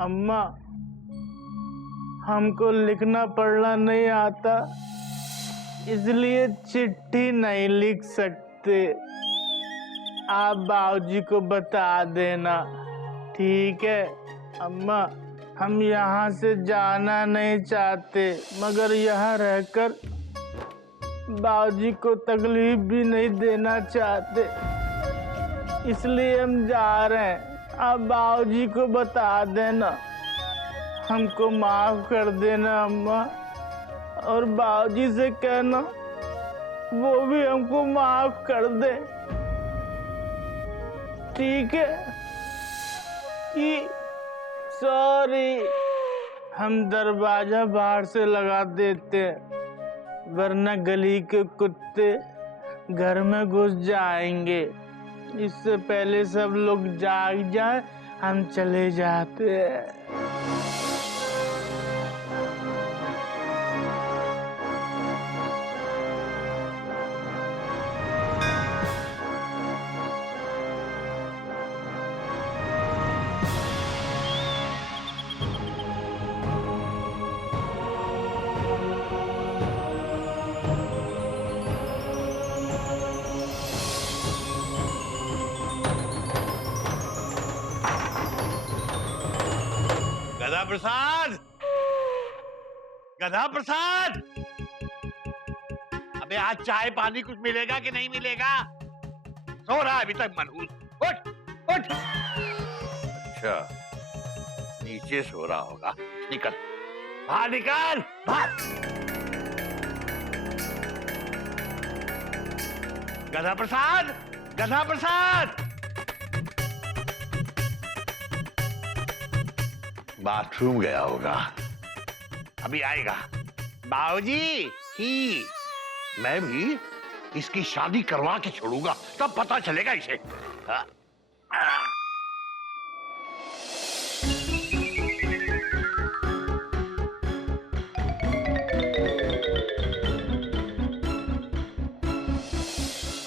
अम्मा, हमको लिखना पढ़ना नहीं आता, इसलिए चिट्ठी नहीं लिख सकते। आप बाबूजी को बता देना, ठीक है? अम्मा, हम यहाँ से जाना नहीं चाहते, मगर यहाँ रहकर बाबूजी को तकलीफ भी नहीं देना चाहते, इसलिए हम जा रहे हैं। आप बाबूजी को बता देना, हमको माफ कर देना अम्मा, और बाबूजी से कहना वो भी हमको माफ कर दे, ठीक है? कि सॉरी, हम दरवाजा बाहर से लगा देते, वरना गली के कुत्ते घर में घुस जाएंगे। इससे पहले सब लोग जाग जाए, हम चले जाते हैं। गधा प्रसाद, गधा प्रसाद, अबे आज चाय पानी कुछ मिलेगा कि नहीं मिलेगा? सो रहा है अभी तक मनहूस। उठ उठ। अच्छा, नीचे सो रहा होगा। निकल बाहर, निकल बाहर। गधा प्रसाद, गधा प्रसाद, बाथरूम गया होगा, अभी आएगा। बाबूजी ही, मैं भी इसकी शादी करवा के छोड़ूंगा, तब पता चलेगा इसे।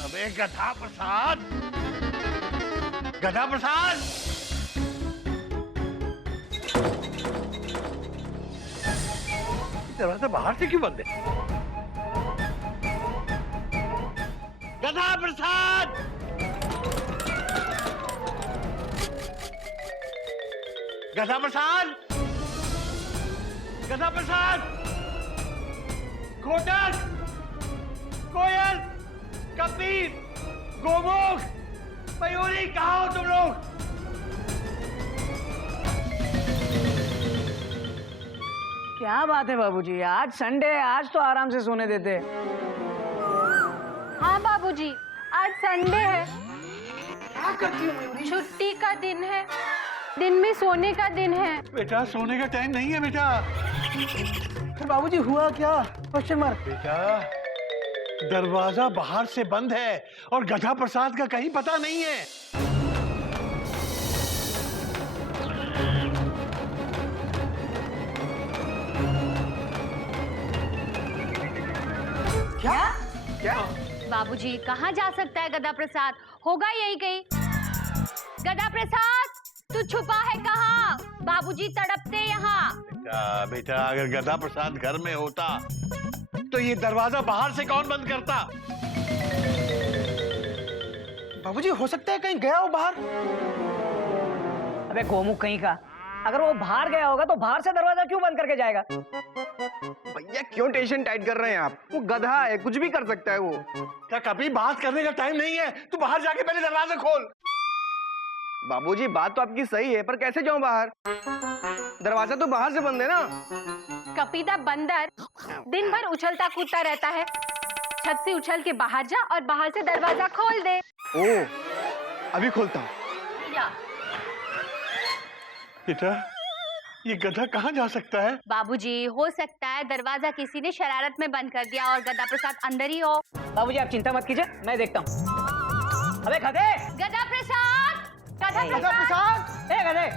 अबे गधा प्रसाद, गधा प्रसाद, दरवाजा बाहर से क्यों बंद है? गधा प्रसाद, गधा प्रसाद, गधा प्रसाद, घोटक, कोयल, कपीर, गोमुख, मयूरी, कहाँ हो तुम लोग? क्या बात है बाबूजी, आज संडे है, आज तो आराम से सोने देते। हाँ बाबूजी, आज संडे है। क्या करती हो मयूरी? छुट्टी का दिन है, दिन में सोने का दिन है। बेटा सोने का टाइम नहीं है बेटा। फिर बाबूजी हुआ क्या? Question mark. बेटा दरवाजा बाहर से बंद है और गधा प्रसाद का कहीं पता नहीं है। क्या? क्या? बाबूजी कहाँ जा सकता है गधा प्रसाद? होगा यही कहीं। गधा प्रसाद, तू छुपा है कहाँ? बाबूजी तड़पते यहाँ। बेटा बेटा, अगर गधा प्रसाद घर में होता तो ये दरवाजा बाहर से कौन बंद करता? बाबूजी हो सकता है कहीं गया हो बाहर। अबे गोमुख कहीं का, अगर वो बाहर गया होगा तो बाहर से दरवाजा क्यों बंद करके जाएगा? भैया क्यों टेंशन टाइट कर रहे हैं आप? वो गधा है, कुछ भी कर सकता है वो। क्या कभी बात करने का टाइम नहीं है? तू बाहर जाके पहले दरवाजा खोल। बाबूजी बात तो आपकी सही है, पर कैसे जाऊं बाहर? दरवाजा तो बाहर से बंद है ना। कपीदा बंदर दिन भर उछलता कूदता रहता है। छत से उछल के बाहर जा और बाहर से दरवाजा खोल दे। ओ, अभी खोलता हूँ। बेटा ये गधा कहाँ जा सकता है? बाबूजी हो सकता है दरवाजा किसी ने शरारत में बंद कर दिया और गधा प्रसाद अंदर ही हो। बाबूजी आप चिंता मत कीजिए, मैं देखता हूँ। अबे गधे! गधा प्रसाद, गधा प्रसाद, ए गधे!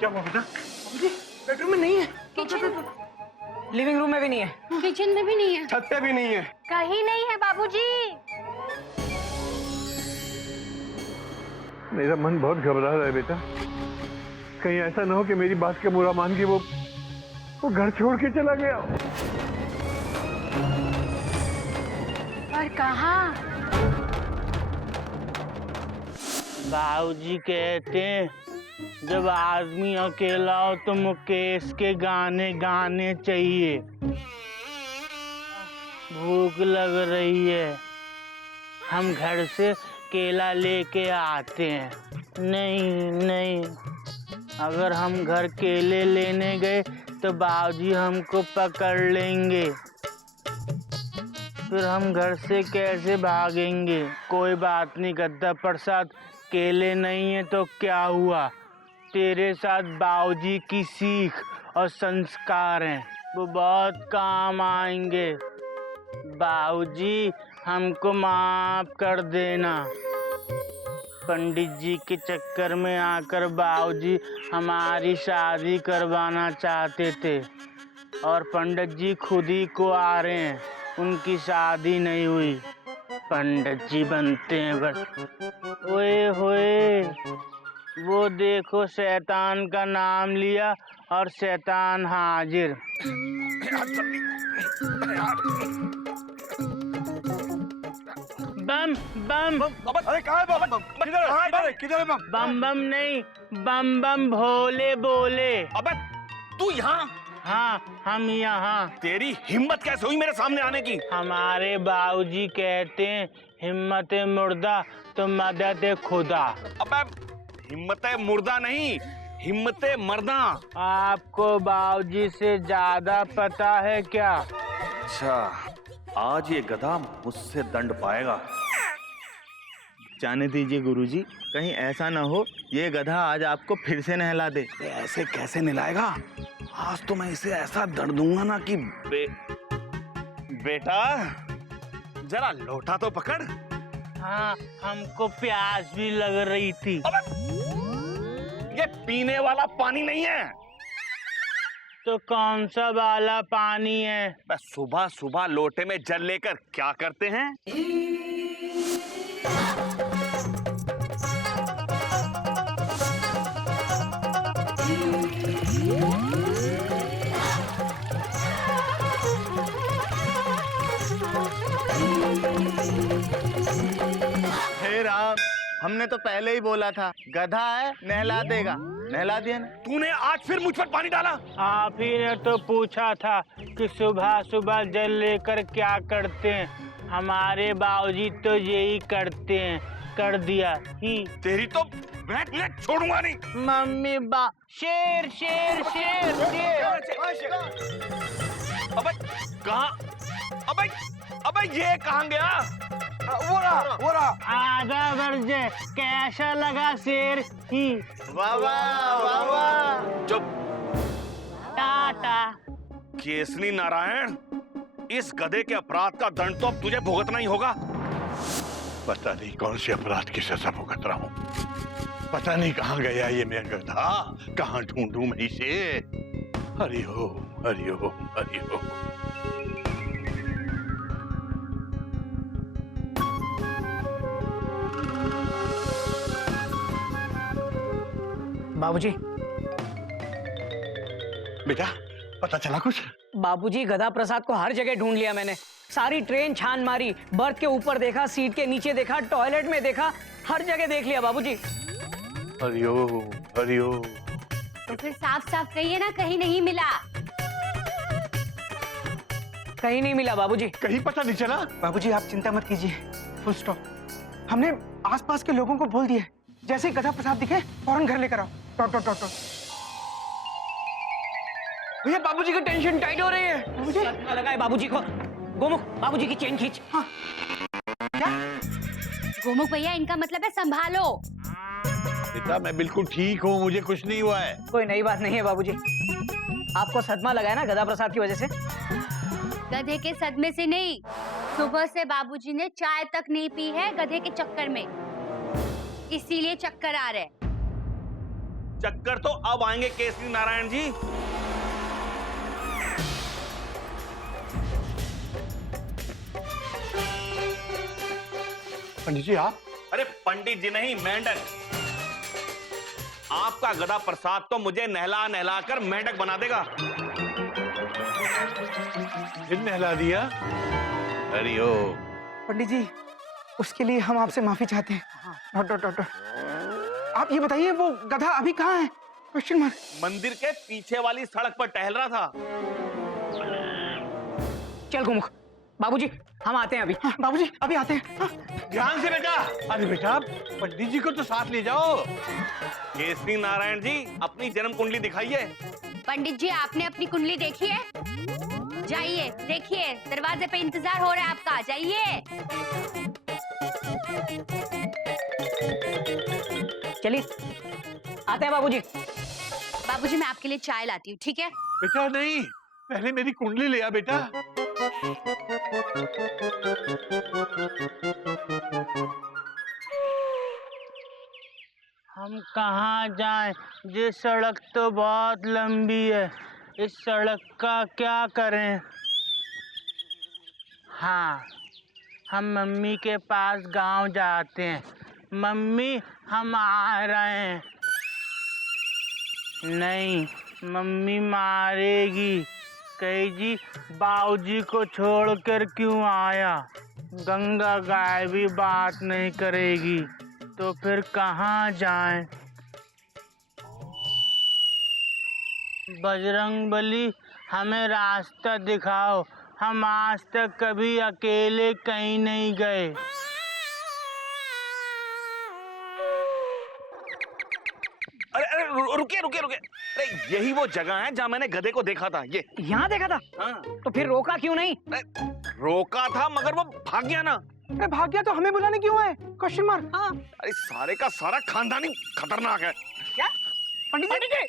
क्या हुआ बेटा? बेडरूम में नहीं है, किचन लिविंग रूम में भी नहीं है, किचन में भी नहीं है, छत पे भी नहीं है। कहीं नहीं है बाबूजी। मेरा मन बहुत घबरा रहा है बेटा। कहीं ऐसा ना हो कि मेरी बात का बुरा मान के वो घर छोड़ के चला गया। और कहाँ? बाबूजी कहते हैं जब आदमी अकेला हो तो मुकेश के गाने गाने चाहिए। भूख लग रही है, हम घर से केला लेके आते हैं। नहीं नहीं, अगर हम घर केले लेने गए तो बाबूजी हमको पकड़ लेंगे, फिर हम घर से कैसे भागेंगे? कोई बात नहीं गद्दा प्रसाद, केले नहीं है तो क्या हुआ, तेरे साथ बाबूजी की सीख और संस्कार हैं, वो बहुत काम आएंगे। बाबूजी हमको माफ कर देना। पंडित जी के चक्कर में आकर बाबूजी हमारी शादी करवाना चाहते थे और पंडित जी खुद ही को आ रहे हैं, उनकी शादी नहीं हुई। पंडित जी बनते हैं बस। ओए होए, वो देखो शैतान का नाम लिया और शैतान हाजिर। बम बम, अरे कहाँ है बम? किधर है बम? बम बम नहीं, बम बम भोले बोले। अबे तू यहाँ? हाँ, हम यहाँ। तेरी हिम्मत कैसे हुई मेरे सामने आने की? हमारे बाबूजी कहते हैं हिम्मत मुर्दा तो मदद खुदा। अबे हिम्मत मुर्दा नहीं, हिम्मत मर्दा। आपको बाबूजी से ज्यादा पता है क्या? अच्छा, आज ये गधा मुझसे दंड पाएगा। जाने दीजिए गुरुजी, कहीं ऐसा ना हो ये गधा आज आपको फिर से नहला दे। ऐसे कैसे नहलाएगा? आज तो मैं इसे ऐसा दंड दूंगा ना कि बेटा जरा लोटा तो पकड़। हाँ, हमको प्यास भी लग रही थी। ये पीने वाला पानी नहीं है। तो कौन सा वाला पानी है? बस सुबह सुबह लोटे में जल लेकर क्या करते हैं? हे राम, हमने तो पहले ही बोला था गधा है नहला देगा, नहला दिया ना। तूने आज फिर मुझ पर पानी डाला। आप ही ने तो पूछा था कि सुबह सुबह जल लेकर क्या करते हैं। हमारे बाबूजी तो यही करते हैं, कर दिया ही। तेरी तो मैं छोड़ूंगा नहीं। मम्मी बा शेर शेर शेर शेर। अबे कहाँ? अबे ये कहाँ गया? वो रहा। आधा वर्ज कैसा लगा शेर ही? वाह वाह वाह वाह। चुप। टाटा। केसरी नारायण, इस गधे के अपराध का दंड तो अब तुझे भुगतना ही होगा। पता नहीं कौन से अपराध की सजा भुगत रहा हूँ। पता नहीं कहाँ गया ये मेरा गधा, कहाँ ढूंढूं मैं इसे। हरि ओम हरि ओम हरि ओम। बाबूजी, बेटा पता चला कुछ? बाबूजी गधा प्रसाद को हर जगह ढूंढ लिया मैंने। सारी ट्रेन छान मारी, बर्थ के ऊपर देखा, सीट के नीचे देखा, टॉयलेट में देखा, हर जगह देख लिया बाबूजी। हरि ओम हरि ओम। तो फिर साफ साफ कहिए ना, कहीं नहीं मिला। कहीं नहीं मिला बाबूजी। कहीं पता नहीं चला? बाबूजी आप चिंता मत कीजिए, फुल स्टॉप। हमने आसपास के लोगों को बोल दिया, जैसे ही गधा प्रसाद दिखे फौरन घर लेकर आओ। Taught taught taught. भैया बाबूजी की टेंशन टाइट हो रही है। बाबूजी लगाए बाबूजी को। गोमुख, बाबूजी की चेन खींच। हाँ। गोमुख भैया, इनका मतलब है संभालो। बेटा मैं बिल्कुल ठीक हूँ, मुझे कुछ नहीं हुआ है। कोई नई बात नहीं है बाबूजी। आपको सदमा लगा है ना गधा प्रसाद की वजह से। गधे के सदमे से नहीं, सुबह से बाबूजी ने चाय तक नहीं पी है गधे के चक्कर में, इसीलिए चक्कर आ रहे। चक्कर तो अब आएंगे केसरी नारायण जी। पंडित जी आप? अरे पंडित जी नहीं, मेंढक। आपका गदा प्रसाद तो मुझे नहला नहला कर मेंढक बना देगा। फिर नहला दिया? अरे ओ पंडित जी, उसके लिए हम आपसे माफी चाहते हैं। डॉक्टर, आप ये बताइए वो गधा अभी कहाँ है? Question mark. मंदिर के पीछे वाली सड़क पर टहल रहा था। चल गुमुख, बाबूजी हम आते हैं अभी। हाँ, बाबूजी अभी आते हैं। हाँ। ध्यान से बेटा। अरे बेटा पंडित जी को तो साथ ले जाओ। केसरी नारायण जी अपनी जन्म कुंडली दिखाइए। पंडित जी आपने अपनी कुंडली देखी है? जाइए देखिए, दरवाजे पे इंतजार हो रहा है आपका, जाइए। चलिए आते हैं बाबूजी। बाबूजी मैं आपके लिए चाय लाती हूँ, ठीक है? बेटा नहीं, पहले मेरी कुंडली ले आ बेटा। हम कहाँ जाएं? ये सड़क तो बहुत लंबी है, इस सड़क का क्या करें? हाँ, हम मम्मी के पास गांव जाते हैं। मम्मी हम आ रहे हैं। नहीं, मम्मी मारेगी। कहेगी बाबूजी को छोड़कर क्यों आया? गंगा गाय भी बात नहीं करेगी, तो फिर कहाँ जाएं? बजरंगबली हमें रास्ता दिखाओ, हम आज तक कभी अकेले कहीं नहीं गए। अरे रुकिए रुकिए रुकिए। अरे यही वो जगह है जहाँ मैंने गधे को देखा था। ये यहाँ देखा था? हाँ। तो फिर रोका क्यों नहीं? रोका था मगर वो भाग गया ना। अरे भाग गया तो हमें बुलाने क्यों आए? Question mark. हाँ। अरे सारे का सारा खानदानी खतरनाक है। क्या पंडित जी?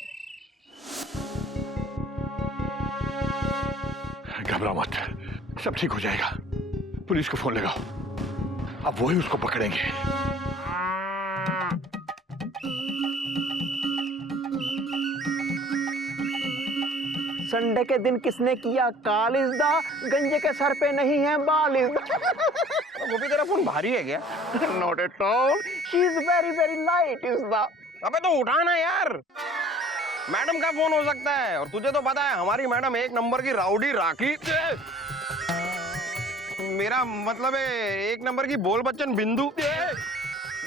घबरा मत, सब ठीक हो जाएगा। पुलिस को फोन लगाओ, अब वही उसको पकड़ेंगे। संडे के दिन किसने किया काल इज़दा, गंजे के सर पे नहीं है बाल इज़दा। वो भी तेरा फोन भारी है क्या? Not at all, she is very very light इज़दा। अबे तो उठाना यार, मैडम का फोन हो सकता है। और तुझे तो पता है हमारी मैडम एक नंबर की राउडी राखी। मेरा मतलब है एक नंबर की बोल बच्चन बिंदु।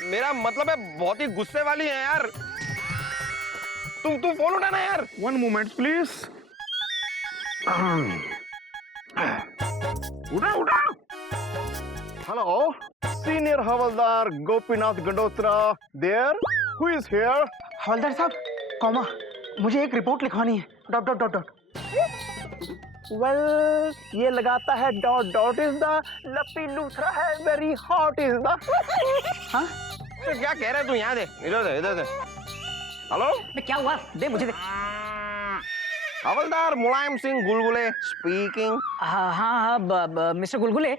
मेरा मतलब है बहुत ही गुस्से वाली है यार। तू फोन उठाना यार। One moment please. उठा। हेलो, सीनियर हवलदार Gopinath Gandotra there, who is here? हवलदार साहब, कॉमा, मुझे एक रिपोर्ट लिखवानी है। Dot dot dot dot. Well, ये लगाता है डॉट डॉट इज द लपी लूथरा है वेरी हॉट इज द। हाँ, तो क्या कह रहा है तू? यहाँ दे, इधर दे। हेलो, क्या हुआ? दे मुझे दे। हवलदार मुलायम सिंह गुलगुले स्पीकिंग। हाँ, मिस्टर गुलगुले,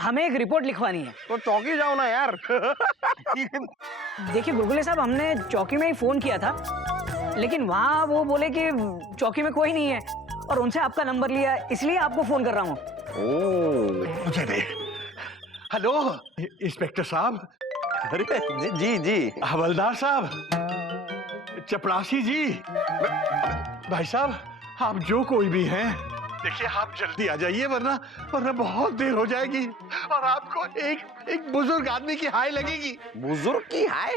हमें एक रिपोर्ट लिखवानी है। तो चौकी जाओ ना यार। देखिए गुलगुले साहब, हमने चौकी में ही फोन किया था, लेकिन वहाँ वो बोले कि चौकी में कोई नहीं है और उनसे आपका नंबर लिया, इसलिए आपको फोन कर रहा हूँ। मुझे दे। हेलो इंस्पेक्टर साहब। अरे जी हवलदार साहब, चपरासी जी, भाई साहब, आप जो कोई भी हैं, देखिए आप जल्दी आ जाइए, वरना बहुत देर हो जाएगी और आपको एक बुजुर्ग आदमी की हाय लगेगी। बुजुर्ग की हाय?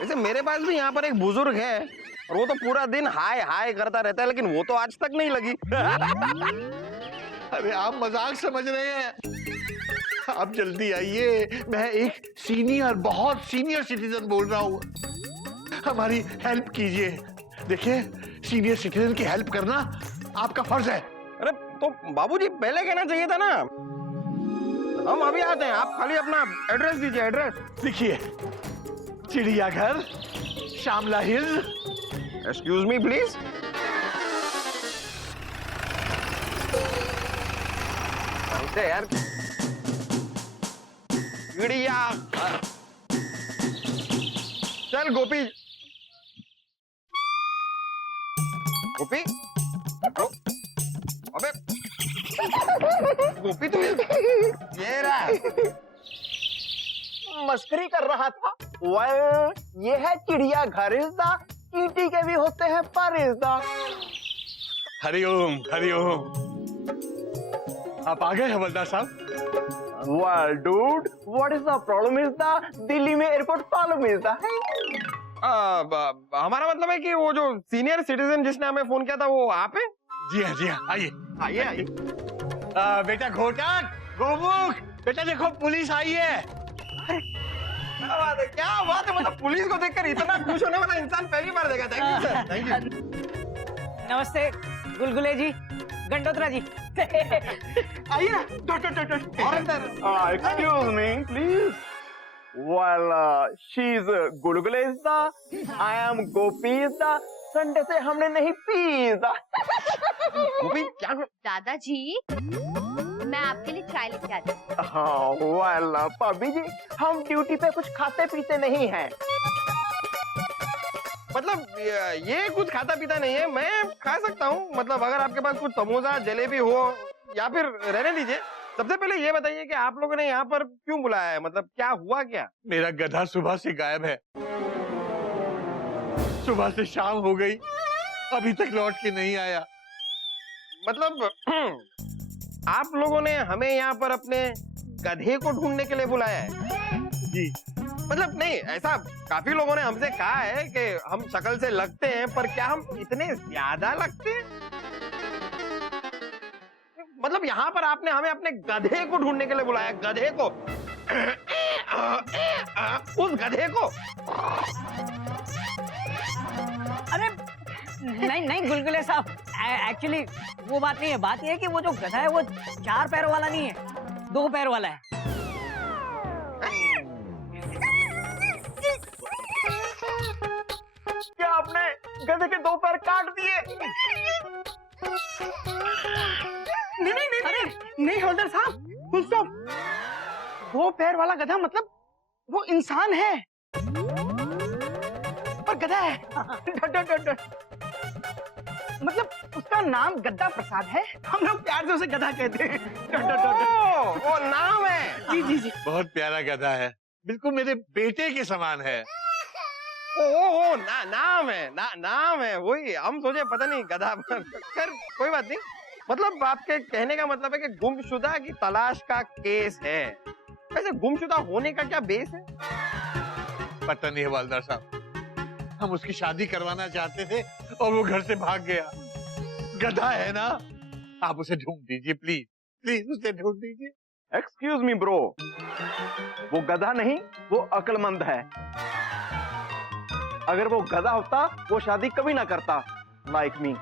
वैसे मेरे पास भी यहाँ पर एक बुजुर्ग है और वो तो पूरा दिन हाय हाय करता रहता है, लेकिन वो तो आज तक नहीं लगी। अरे आप मजाक समझ रहे हैं। आप जल्दी आइए, मैं एक सीनियर, बहुत सीनियर सिटीजन बोल रहा हूँ, हमारी हेल्प कीजिए। देखिए, सीनियर सिटीजन की हेल्प करना आपका फर्ज है। अरे तो बाबूजी पहले कहना चाहिए था ना। हम अभी आते हैं, आप खाली अपना एड्रेस दीजिए। एड्रेस लिखिए, चिड़ियाघर, Shyamla Hills. Excuse me please. यार चिड़ियाघर। चल गोपी, गोपी अबे गोपी तू ये रहा मस्करी कर रहा था। ये है चिड़ियाघर इज़दा, चींटी के भी होते हैं पर इज़दा। हरिओम हरिओम। आप आ गए हवलदार साहब? Well, dude, what is the problem is the Delhi में एयरपोर्ट प्रॉब्लम is the हमारा मतलब है कि वो जो सीनियर सिटीजन जिसने हमें फोन किया था वो आप हैं? जी हाँ आइए। आइए आइए। बेटा घोटक, गोमुख, बेटा देखो पुलिस आई है। क्या बात है, मतलब पुलिस को देखकर इतना खुश होने वाला इंसान पहली बार देखा। Thank you sir, thank you. नमस्ते गुलगुले जी, गंडोत्रा जी। आइए ना। और अंदर। Excuse me, please. Well, she's गुलगुले इज़दा, I am गोपी इज़दा। संडे से हमने नहीं पी इज़दा। गोपी क्या? दादाजी, मैं आपके लिए चाय लेके आती हूँ। हाँ, well, भाभी जी, हम ड्यूटी पे कुछ खाते पीते नहीं हैं। मतलब ये कुछ खाता पीता नहीं है, मैं खा सकता हूँ। मतलब अगर आपके पास कुछ समोसा जलेबी हो या फिर रहने दीजिए। सबसे पहले ये बताइए कि आप लोगों ने यहाँ पर क्यों बुलाया है, मतलब क्या हुआ क्या? मेरा गधा सुबह से गायब है। सुबह से शाम हो गई, अभी तक लौट के नहीं आया। मतलब आप लोगों ने हमें यहाँ पर अपने गधे को ढूंढने के लिए बुलाया है? जी। मतलब नहीं, ऐसा काफी लोगों ने हमसे कहा है कि हम शक्ल से लगते हैं, पर क्या हम इतने ज्यादा लगते हैं? मतलब यहाँ पर आपने हमें अपने गधे को ढूंढने के लिए बुलाया, गधे को। उस गधे को। अरे नहीं गुलगुले साहब, एक्चुअली वो बात नहीं है। बात ये है कि वो जो गधा है वो 4 पैरों वाला नहीं है, 2 पैर वाला है। क्या आपने गधे के 2 पैर काट दिए? नहीं हवलदार साहब, फुल स्टॉप। 2 पैर वाला गधा मतलब वो इंसान है और गधा है। मतलब उसका नाम गद्दा प्रसाद है, हम लोग प्यार से उसे गधा कहते हैं। वो नाम है। जी। बहुत प्यारा गधा है, बिल्कुल मेरे बेटे के समान है। ओ नाम है वही। हम सोचे पता नहीं गधा। खैर कोई बात नहीं। मतलब आपके कहने का मतलब है कि गुमशुदा की तलाश का केस है। वैसे गुमशुदा होने का क्या बेस है? पता नहीं हवलदार साहब, हम उसकी शादी करवाना चाहते थे और वो घर से भाग गया। गधा है ना, आप उसे ढूंढ दीजिए प्लीज, प्लीज उसे ढूंढ दीजिए। एक्सक्यूज मी ब्रो, वो गधा नहीं, वो अक्लमंद है। अगर वो गधा होता वो शादी कभी ना करता, लाइक मी।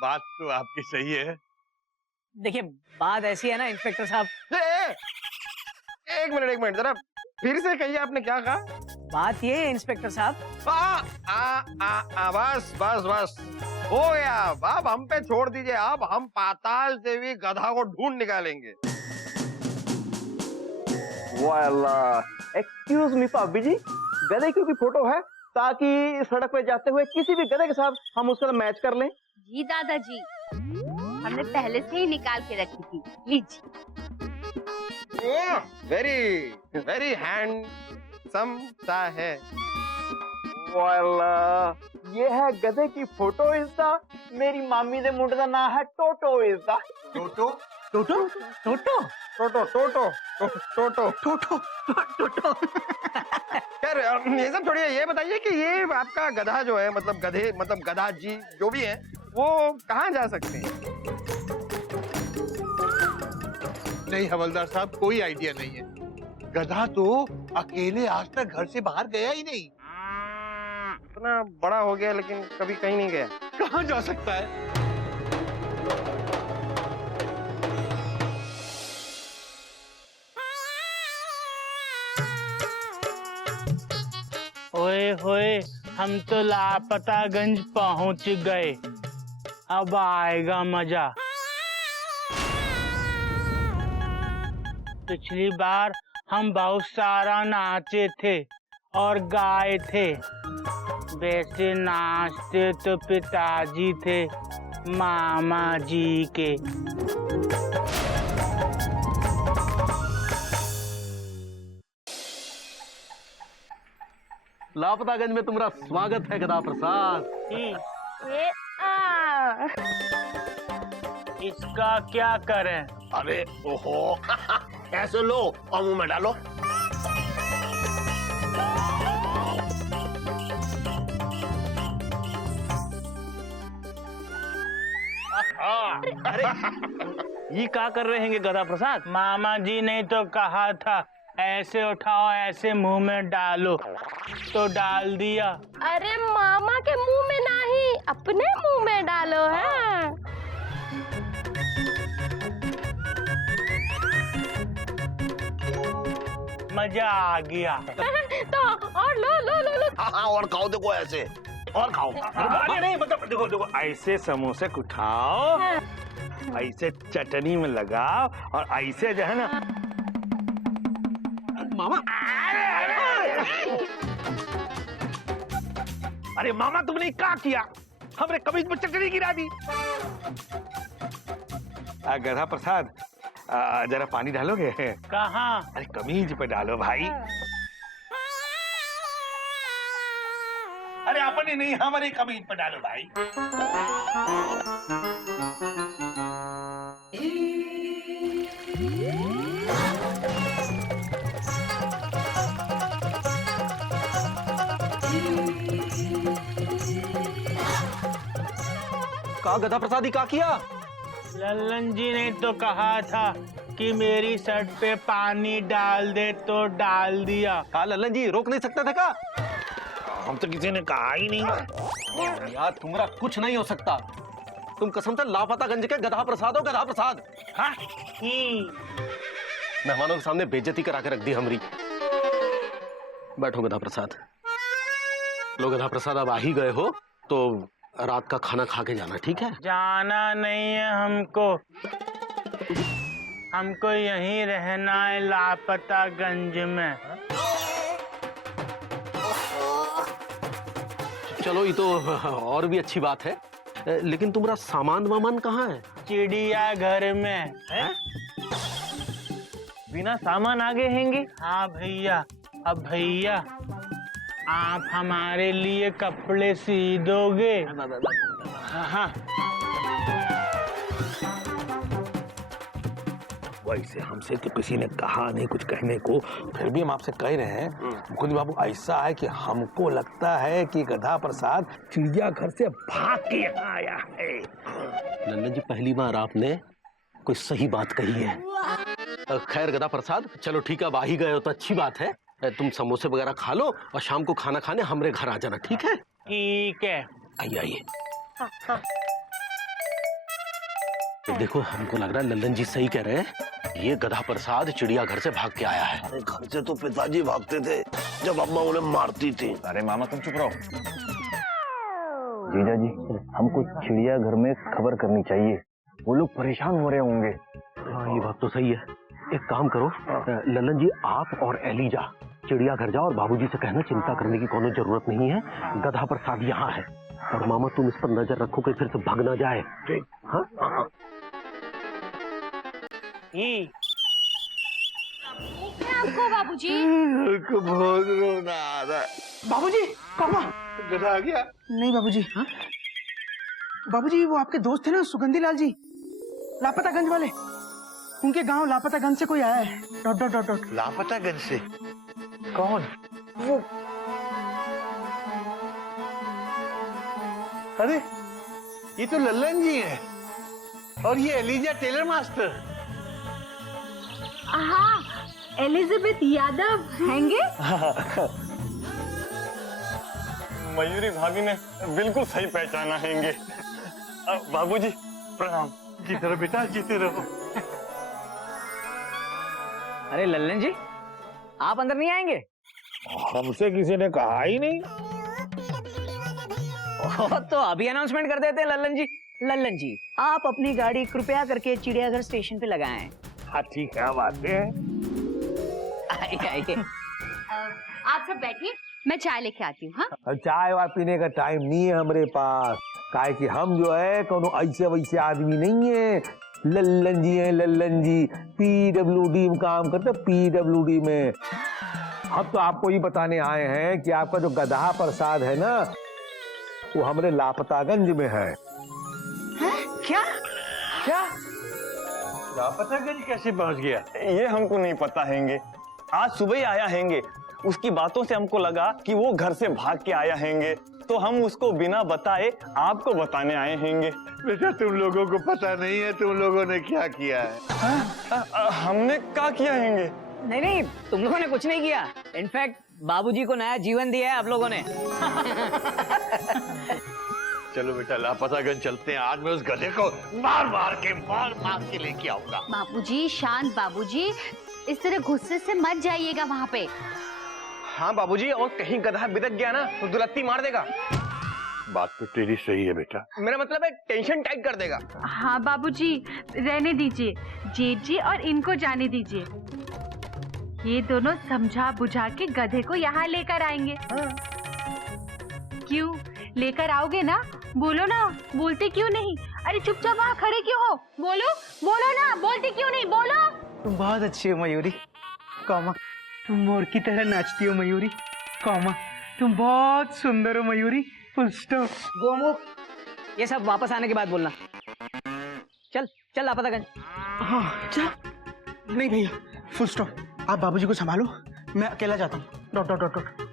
बात तो आपकी सही है। देखिए बात ऐसी है ना इंस्पेक्टर साहब। एक मिनट जरा फिर से कहिए, आपने क्या कहा? बात ये है इंस्पेक्टर साहब। बस हो गया। अब हम पे छोड़ दीजिए। अब हम पाताल से भी गधा को ढूंढ निकालेंगे। एक्सक्यूज मी भाभी जी, गधे की भी फोटो है ताकि सड़क पे जाते हुए किसी भी गधे के साथ हम उसका मैच कर लें। जी दादाजी, हमने पहले से ही निकाल के रखी थी, लीजिए। वेरी हैंडसम सा है। ये है गधे की फोटो इसका। मेरी मामी दे मुंडे दा नाम है टोटो इसका। टोटो टोटो टोटो टोटो। खैर ये सब छोड़िए, ये बताइए कि ये आपका गधा जो है, मतलब गधे, मतलब गधा जी जो भी है, वो कहाँ जा सकते हैं? नहीं हवलदार साहब, कोई आइडिया नहीं है। गधा तो अकेले आज तक घर से बाहर गया ही नहीं। इतना बड़ा हो गया लेकिन कभी कहीं नहीं गया। कहाँ जा सकता है? ओए होए, हम तो लापतागंज पहुंच गए। अब आएगा मजा। पिछली बार हम बहुत सारा नाचे थे और गाय थे। वैसे नाचते तो पिताजी थे मामा जी के। लापतागंज में तुम्हारा स्वागत है गधा प्रसाद। इसका क्या करें? अरे ओहो ऐसे लो और मुंह में डालो। ये क्या कर रहे हैं गधा प्रसाद? मामा जी ने तो कहा था ऐसे उठाओ ऐसे मुंह में डालो, तो डाल दिया। अरे मामा के मुंह में नहीं, अपने मुंह में डालो है। मजा आ गया। तो और लो लो लो लो। हाँ और खाओ, देखो ऐसे और खाओ। अरे नहीं, मतलब देखो देखो, ऐसे समोसे उठाओ, ऐसे चटनी में लगाओ और ऐसे जो है ना मामा अरे मामा तुमने क्या किया? हमने कमीज में चटनी गिरा दी। गधा प्रसाद जरा पानी डालोगे? कहाँ? अरे कमीज पे डालो भाई। अरे अपने नहीं, हमारे कमीज पे डालो भाई। का गधा प्रसादी का किया? लल्लन जी ने तो कहा था कि मेरी शर्ट पे पानी डाल दे, तो डाल दिया। का लल्लन जी रोक नहीं सकते थे का? हम तो किसी ने कहा ही नहीं। यार तुम्हारा कुछ नहीं हो सकता। तुम कसम से लापतागंज के गधा प्रसाद हो, गधा प्रसाद। हाँ? मेहमानों के सामने बेइज्जती करा के रख दी हमारी। बैठो गधा प्रसाद। लो गधा प्रसाद, अब आ ही गए हो तो रात का खाना खा के जाना, ठीक है? जाना नहीं है हमको, हमको यहीं रहना है लापतागंज में। चलो ये तो और भी अच्छी बात है, लेकिन तुम्हारा सामान वामान कहाँ है? चिड़िया घर में। बिना सामान आगे हैंगे? हाँ भैया। अब भैया आप हमारे लिए कपड़े सी दोगे? हाँ। वैसे हमसे तो किसी ने कहा नहीं कुछ कहने को, फिर भी हम आपसे कह रहे हैं मुकुंद बाबू, ऐसा है कि हमको लगता है कि गधा प्रसाद चिड़ियाघर से भाग के यहाँ आया है। नंदन जी पहली बार आपने कोई सही बात कही है। खैर गधा प्रसाद, चलो ठीक है, अब आ ही गए हो तो अच्छी बात है। तुम समोसे वगैरह खा लो और शाम को खाना खाने हमरे घर आ जाना, ठीक है? ठीक है। आइए आइए। तो देखो हमको लग रहा है लल्लन जी सही कह रहे हैं, ये गधा प्रसाद चिड़ियाघर से भाग के आया है। अरे घर से तो पिताजी भागते थे जब अम्मा उन्हें मारती थी। अरे मामा तुम चुप रहो। जीजा जी, हमको चिड़ियाघर में खबर करनी चाहिए, वो लोग परेशान हो रहे होंगे। हाँ ये बात तो सही है। एक काम करो लल्लन जी, आप और एलिजा चिड़ियाघर जाओ और बाबूजी से कहना चिंता करने की कोनो जरूरत नहीं है, गधा प्रसाद यहाँ है। और मामा तुम इस पर नजर रखो कि फिर से भाग ना जाए। हाँ? आपको बाबूजी बहुत रोना आ रहा है। बाबूजी, पापा। गधा आ गया? नहीं बाबूजी। हाँ? बाबूजी वो आपके दोस्त थे ना सुगंधी लाल जी, लापतागंज वाले, उनके गांव लापतागंज से कोई आया है। Dot dot dot dot. Lapataganj से? कौन? वो अरे ये तो लल्लन जी है और ये एलिजा टेलर मास्टर। हाँ, एलिजाबेथ यादव हैंगे? मयूरी भाभी ने बिल्कुल सही पहचाना हैंगे। बाबूजी प्रणाम। जीते रहो बेटा, जीते रहो। अरे लल्लन जी, आप अंदर नहीं आएंगे? हमसे किसी ने कहा ही नहीं। तो अभी अनाउंसमेंट कर देते हैं लल्लन जी। लल्लन जी, आप अपनी गाड़ी कृपया करके चिड़ियाघर स्टेशन पे लगाएं। हाँ ठीक है, अब आते हैं। आइए आइए। आप सब बैठिए, मैं चाय लेके आती हूँ। हाँ, अब चाय वाय पीने का टाइम नहीं है हमारे पास, काहे कि हम जो है कोनो ऐसे वैसे आदमी नहीं है। लल्लन जी हैं, लल्लन जी PWD में काम करते, PWD में। अब तो आपको ये बताने आए हैं कि आपका जो गधा प्रसाद है ना, वो हमारे लापतागंज में है। क्या क्या? लापतागंज कैसे पहुंच गया? ये हमको नहीं पता हैंगे, आज सुबह ही आया हैंगे। उसकी बातों से हमको लगा कि वो घर से भाग के आया हैंगे, तो हम उसको बिना बताए आपको बताने आए हैंगे। बेटा तुम लोगों को पता नहीं है तुम लोगों ने क्या किया है? हमने क्या किया हैंगे? नहीं नहीं, तुम लोगों ने कुछ नहीं किया। इनफैक्ट बाबूजी को नया जीवन दिया है आप लोगों ने। चलो बेटा लापतागंज चलते हैं। आज मैं उस गधे को मार मार के लेके आऊंगा। बाबूजी शांत बाबूजी, इस तरह गुस्से से मत जाइएगा वहाँ पे। हाँ बाबूजी, और कहीं गधा बिदक गया ना तो दुलत्ती मार देगा। बात तो तेरी सही है बेटा। मेरा मतलब है टेंशन टाइट कर देगा। हाँ बाबूजी, रहने दीजिए, जेठ जी और इनको जाने दीजिए। ये दोनों समझा बुझा के गधे को यहाँ लेकर आएंगे। क्यों लेकर आओगे ना? बोलो ना, बोलते क्यों नहीं? अरे चुपचाप वहाँ खड़े क्यों हो? बोलो बोलो ना, बोलते क्यों नहीं? बोलो। तुम बहुत अच्छी हो मयूरी, कौमा तुम मोर की तरह नाचती हो मयूरी, कौमा तुम बहुत सुंदर हो मयूरी, फुल स्टॉप। गोमुख, ये सब वापस आने के बाद बोलना। चल चल लापतागंज। हाँ चल। नहीं भैया, फुल स्टॉप। आप बाबूजी को संभालो, मैं अकेला जाता हूँ। Dot dot dot dot.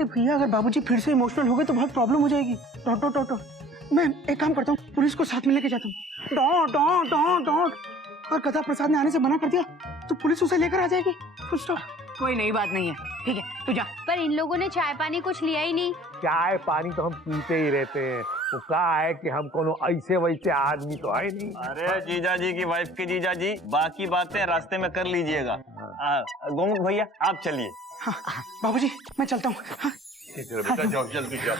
भैया अगर बाबूजी फिर से इमोशनल हो गए तो बहुत प्रॉब्लम हो जाएगी। Dot dot dot dot. मैं एक काम करता हूँ, पुलिस को साथ में लेके जाता हूँ। Dot dot dot dot. और गधा प्रसाद ने आने से मना कर दिया तो पुलिस उसे लेकर आ जाएगी। Full stop. कोई नई बात नहीं है, ठीक है तू जा। पर इन लोगों ने चाय पानी कुछ लिया ही नहीं। चाय पानी तो हम पीते ही रहते हैं। वो कहा है कि हम कोनो ऐसे वैसे आदमी तो है नहीं। अरे जीजा जी की वाइफ के जीजा जी, बाकी बातें रास्ते में कर लीजिएगा। गोमुख भैया आप चलिए। हाँ बाबूजी मैं चलता हूँ। हाँ ठीक है बेटा, जाओ जल्दी जाओ।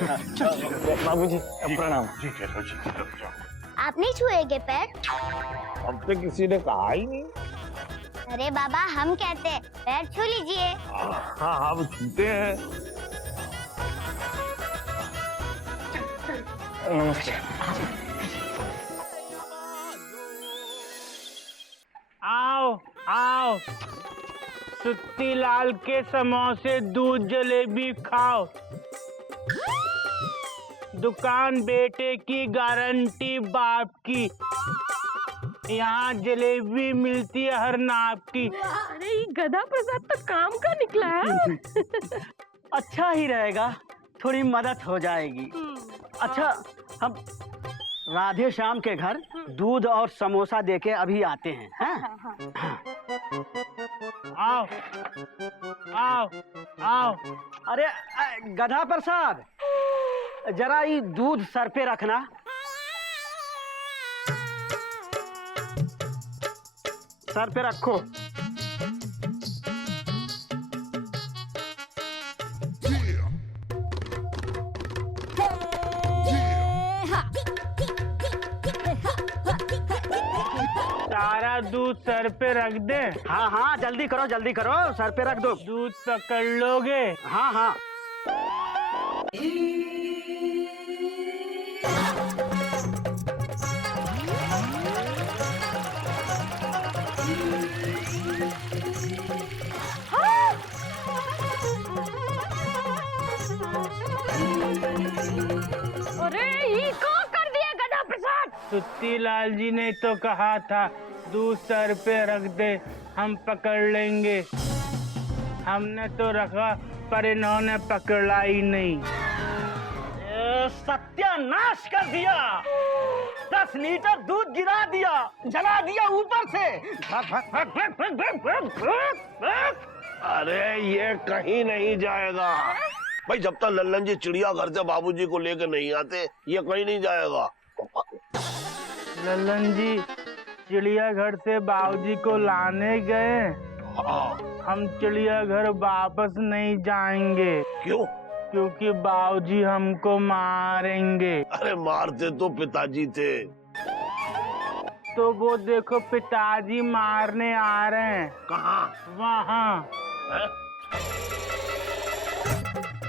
बाबूजी प्रणाम। ठीक है जाओ। आप नहीं छुएंगे पैर? अब तो किसी ने कहा ही नहीं। अरे बाबा हम कहते हैं पैर छू लीजिए। हाँ हम छूते हैं। आओ आओ, सुत्ती लाल के समोसे दूध जलेबी खाओ। दुकान बेटे की गारंटी बाप की, यहाँ जलेबी मिलती है हर नाप की। अरे ये गधा प्रसाद तो काम का निकला है। अच्छा ही रहेगा, थोड़ी मदद हो जाएगी। अच्छा हम राधे श्याम के घर दूध और समोसा देके अभी आते हैं। हाँ? आओ आओ आओ। अरे गधा प्रसाद, जरा ये दूध सर पे रखना। सर पे रखो। सारा दूध सर पे रख दे। हाँ हाँ जल्दी करो जल्दी करो, सर पे रख दो। दूध पकड़ लोगे? हाँ हाँ। अरे ये क्या कर दिया गधा प्रसाद? सुत्ती लाल जी ने तो कहा था दूध सर पे रख दे, हम पकड़ लेंगे। हमने तो रखा पर इन्होंने पकड़ा ही नहीं। सत्यानाश कर दिया। 10 लीटर दूध गिरा दिया, जला दिया ऊपर से। अरे ये कहीं नहीं जाएगा भाई, जब तक लल्लन जी चिड़ियाघर से बाबूजी को लेकर नहीं आते ये कहीं नहीं जाएगा। लल्लन जी चिड़ियाघर से बाबूजी को लाने गए। हम चिड़ियाघर वापस नहीं जाएंगे। क्यों? क्योंकि बाबूजी हमको मारेंगे। अरे मारते तो पिताजी थे। तो वो देखो पिताजी मारने आ रहे हैं। कहाँ? वहाँ।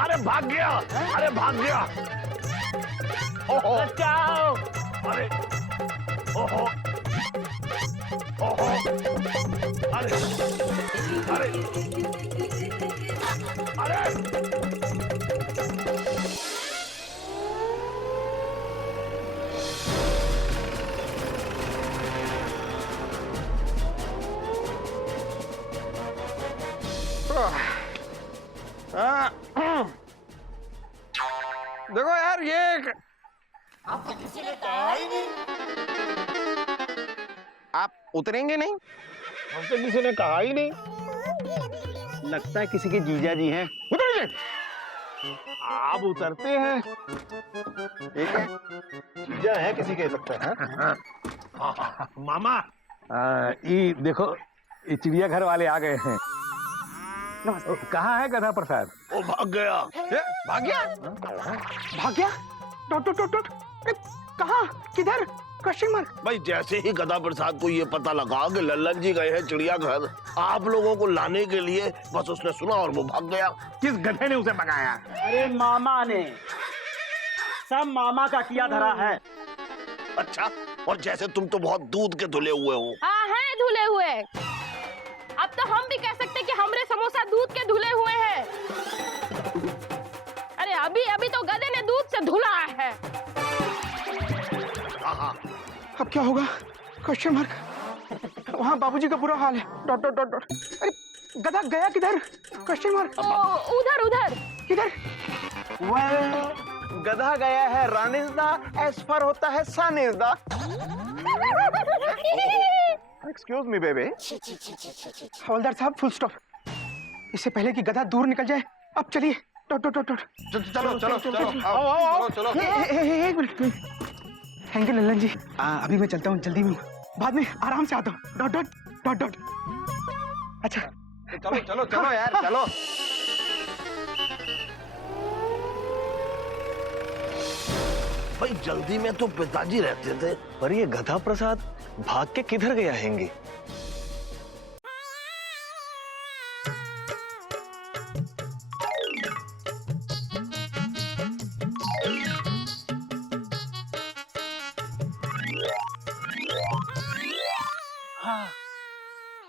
अरे भाग गया, अरे भाग गया। ओहो, बचाओ। अरे ओहो, ओहो, अरे अरे अरे देखो यार ये आप उतरेंगे नहीं? हमसे किसी ने कहा ही नहीं। लगता है किसी के जीजा जी हैं। उतरिए। आप उतरते हैं। ठीक है, जीजा है किसी के, लगता है। मामा, ये देखो, ये चिड़ियाघर वाले आ गए हैं। कहाँ है गधा प्रसाद? वो भाग गया। भाग गया? भाग गया? Dot dot dot dot. कहाँ? किधर? Question mark. भाई जैसे ही गधा प्रसाद को ये पता लगा कि लल्लन जी गए हैं चिड़ियाघर आप लोगों को लाने के लिए, बस उसने सुना और वो भाग गया। किस गधे ने उसे भगाया? अरे मामा ने, सब मामा का किया धरा है। अच्छा, और जैसे तुम तो बहुत दूध के धुले हुए हो। हाँ हैं धुले हुए। अब तो हम भी कह सकते कि हमरे समोसा दूध के धुले हुए हैं। अरे अभी अभी तो गधे ने दूध से धुला है। अब क्या होगा? Question mark. वहाँ बाबूजी का बुरा हाल है। Dot dot dot dot. अरे गधा गया किधर? Question mark. उधर उधर। किधर? वेल, गधा गया है रानिस्दा, एस्पर होता है सानिस्दा। Excuse me baby. हवलदार साहब, फुल स्टॉप। इससे पहले कि गधा दूर निकल जाए, अब चलिए। Dot dot dot dot. चलो चलो चलो, आओ चलो। एक मिनट। थैंक यू लल्लन जी। अभी मैं चलता हूँ, जल्दी में, बाद में आराम से आता हूँ। Dot dot dot dot. अच्छा चलो चलो चलो यार, चलो। भाई जल्दी में तो पिताजी रहते थे। पर ये गधा प्रसाद भाग के किधर गया हैंगे?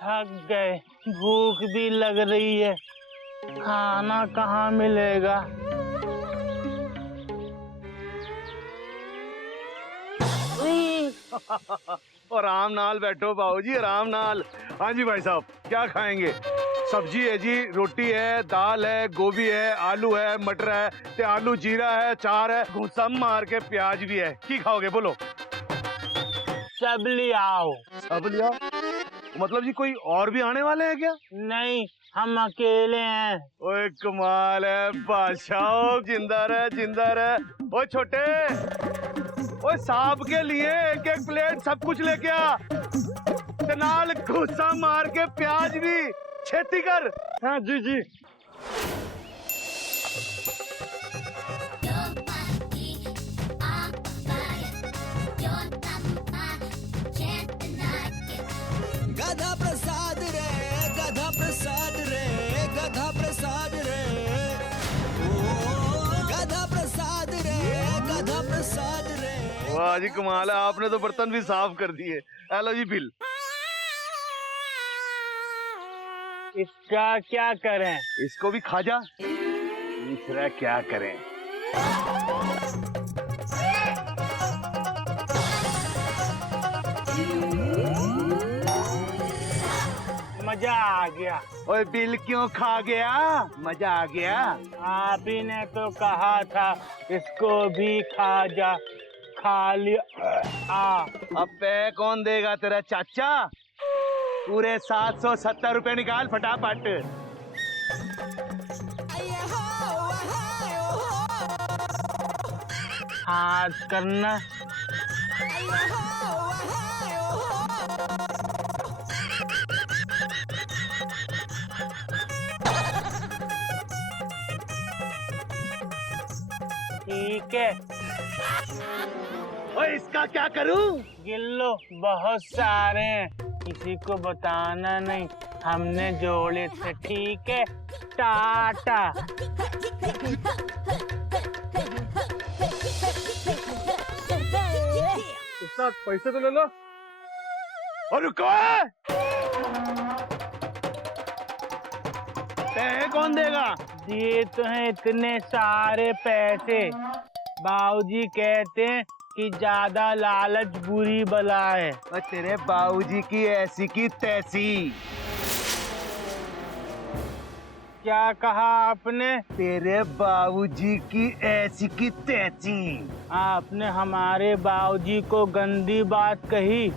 थक गए, भूख भी लग रही है, खाना कहाँ मिलेगा? आराम नाल बैठो बाबूजी, आराम नाल। हाँ जी भाई साहब, क्या खाएंगे? सब्जी है जी, रोटी है, दाल है, गोभी है, आलू है, मटर है, ते आलू जीरा है, चार है, सब मार के प्याज भी है। की खाओगे बोलो? सब ले आओ। सब लिया? मतलब जी कोई और भी आने वाले हैं क्या? नहीं, हम अकेले हैं। ओए कमाल है बादशाह, जिंदा रहे जिंदा रहे। ओए छोटे, ओए साहब के लिए एक एक प्लेट सब कुछ लेके आ, ते नाल घुसा मार के प्याज भी। छेती कर। हाँ जी जी। गधा प्रसाद रे, गधा प्रसाद रे, गधा प्रसाद रे, ओ गधा प्रसाद रे, गधा प्रसाद रे। वाह जी कमाल है, आपने तो बर्तन भी साफ कर दिए। हेलो जी बिल। इसका क्या करें? इसको भी खा जा। तीसरा क्या करें? मजा आ गया। ओए बिल क्यों खा गया? मजा आ गया। आप ही ने तो कहा था इसको भी खा जा। खा लिया। अब पे कौन देगा? तेरा चाचा। पूरे 770 रुपए निकाल फटाफट। हाथ करना। ठीक है। ओए इसका क्या करूं? गिन लो, बहुत सारे हैं, किसी को बताना नहीं। हमने जोड़े थे, ठीक है? टाटा। उस्ताद पैसे तो ले लो। और रुको, कौन देगा? दिए तो हैं इतने सारे पैसे। बाबूजी कहते हैं कि ज्यादा लालच बुरी बला है। और तेरे बाबूजी की ऐसी की तैसी। क्या कहा आपने? तेरे बाबूजी की ऐसी की तैसी। आपने हमारे बाबूजी को गंदी बात कही।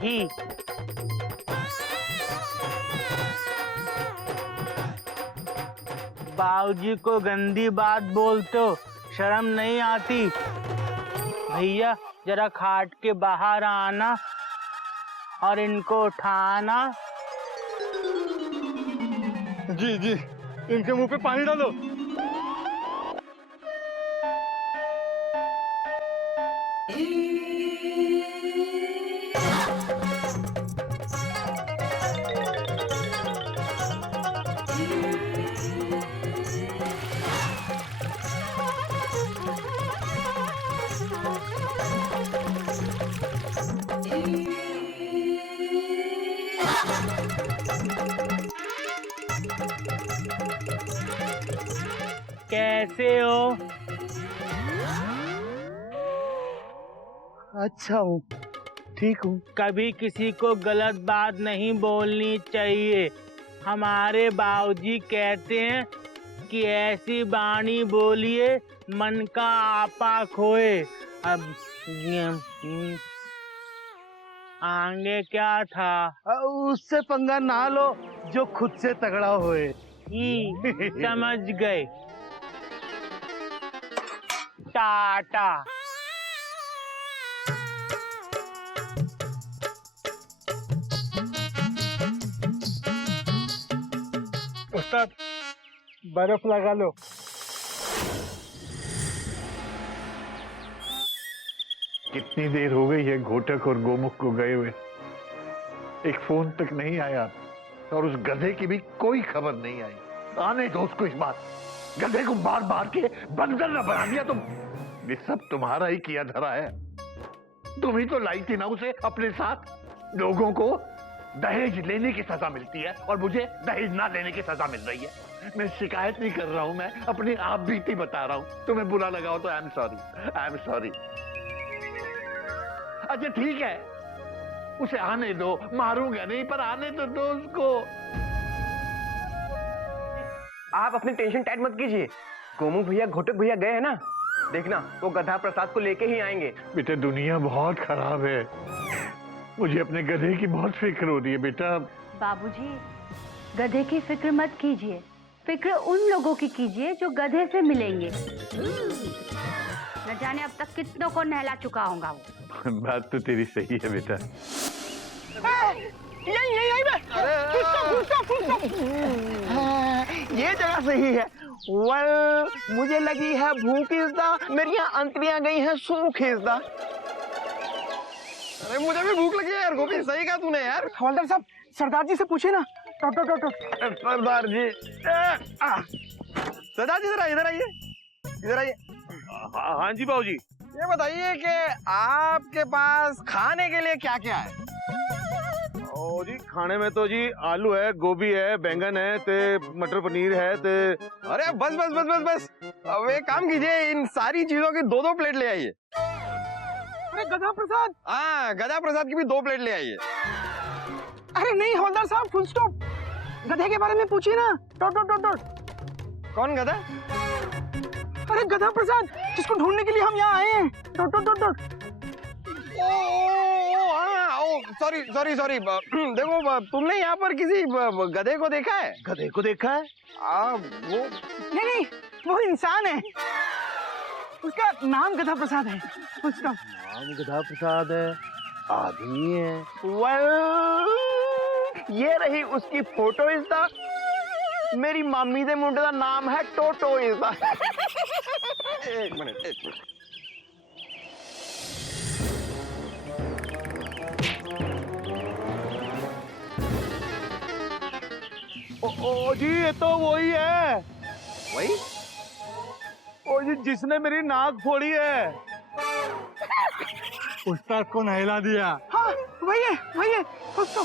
ही बाबूजी को गंदी बात बोलते हो, शर्म नहीं आती? भैया जरा खाट के बाहर आना और इनको उठाना। जी जी, इनके मुंह पे पानी डालो। कैसे हो? अच्छा हूँ, ठीक हूँ। कभी किसी को गलत बात नहीं बोलनी चाहिए। हमारे बाबूजी कहते हैं कि ऐसी बाणी बोलिए मन का आपा खोए। अब आगे क्या था? उससे पंगा ना लो जो खुद से तगड़ा होए। समझ गए। टाटा। उस्ताद बर्फ लगा लो। कितनी देर हो गई है घोटक और गोमुख को गए हुए, एक फोन तक नहीं आया और उस गधे की भी कोई खबर नहीं आई। आने दो उसको इस बात, गधे को मार मार के बंदर न बना दिया तुम। ये सब तुम्हारा ही किया धरा है। तुम ही तो लाई थी ना उसे अपने साथ। लोगों को दहेज लेने की सजा मिलती है और मुझे दहेज ना लेने की सजा मिल रही है। मैं शिकायत नहीं कर रहा हूं, मैं अपनी आप बीती बता रहा हूं। तुम्हें बुरा लगा हो तो I am sorry, I am sorry. अच्छा ठीक है, उसे आने दो, मारूंगा नहीं पर आने तो दो उसको। आप अपनी टेंशन टाइट मत कीजिए। गोमुख भैया घोटक भैया गए हैं ना, देखना वो गधा प्रसाद को लेके ही आएंगे। बेटा दुनिया बहुत खराब है, मुझे अपने गधे की बहुत फिक्र हो रही है बेटा। बाबूजी, गधे की फिक्र मत कीजिए, फिक्र उन लोगों की कीजिए जो गधे से मिलेंगे। न जाने अब तक कितनों को नहला चुका होगा वो। बात तो तेरी सही है बेटा। यही ये जगह सही है। वेल मुझे लगी है भूख इज़दा, मेरी अंतड़ियां गई हैं सूख इज़दा। अरे मुझे भी भूख लगी है यार गोपी, सही कहा तूने यार। हवलदार साहब सरदार जी से पूछे ना। सरदार जी, सरदार जी इधर आइए, इधर आइए। हाँ जी बाबूजी। ये बताइए कि आपके पास खाने के लिए क्या क्या है? ओ जी खाने में तो जी आलू है, गोभी है, बैंगन है, ते मटर पनीर है, ते। अरे बस बस बस बस बस, अब एक काम कीजिए, इन सारी चीजों की 2-2 प्लेट ले आइए। अरे गधा प्रसाद। हाँ गधा प्रसाद की भी 2 प्लेट ले आइए। अरे नहीं हवलदार साहब, फुल स्टॉप। गधे के बारे में पूछिए ना। Dot dot dot dot. कौन गधा? अरे गधा प्रसाद, जिसको ढूंढने के लिए हम यहाँ आए हैं। Dot dot dot dot. Sorry sorry sorry. देखो, तुमने यहाँ पर किसी गधे को देखा है? गधे को देखा है? वो नहीं, वो इंसान है। उसका नाम गधा प्रसाद है। उसका नाम गधा प्रसाद है, आदमी है। वेल, ये रही उसकी फोटो। इसका मेरी मामी दे मुंडे का नाम है टोटो। इसका एक मिनट। ओ जी, ये तो वही है। वही? ओ जी, जिसने मेरी नाक फोड़ी है। उस्ताद को नहला दिया। हाँ, वही है। उसको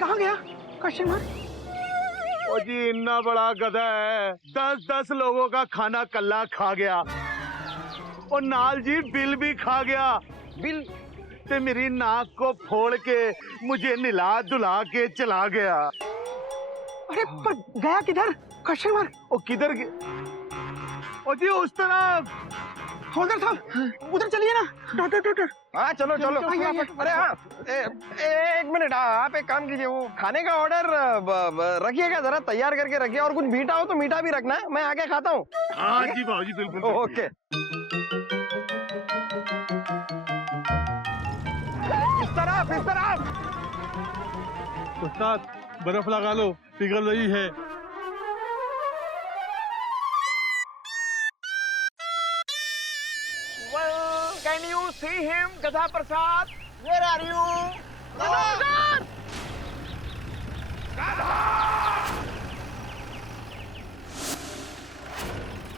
कहाँ गया? Question mark. ओ जी, इतना बड़ा गधा है, 10-10 लोगों का खाना कल्ला खा गया। और नाल जी बिल भी खा गया। बिल? ते मेरी नाक को फोड़ के मुझे निला धुला के चला गया। अरे पर गया किधर? Question mark. ओ किधर? ओ जी, उस तरफ। हवलदार साहब, उधर चलिए ना। Dot dot dot. हाँ, चलो। अरे हाँ, एक मिनट। आप एक काम कीजिए, वो खाने का ऑर्डर रखिएगा, जरा तैयार करके रखिए। और कुछ मीठा हो तो मीठा भी रखना है, मैं आके खाता हूँ। हाँ जी बाबूजी, बिल्कुल। ओके। इस तरफ। उस्ताद, बर्फ लगा लो, पिघल रही है। Well, can you see him, गधा प्रसाद? Where are you?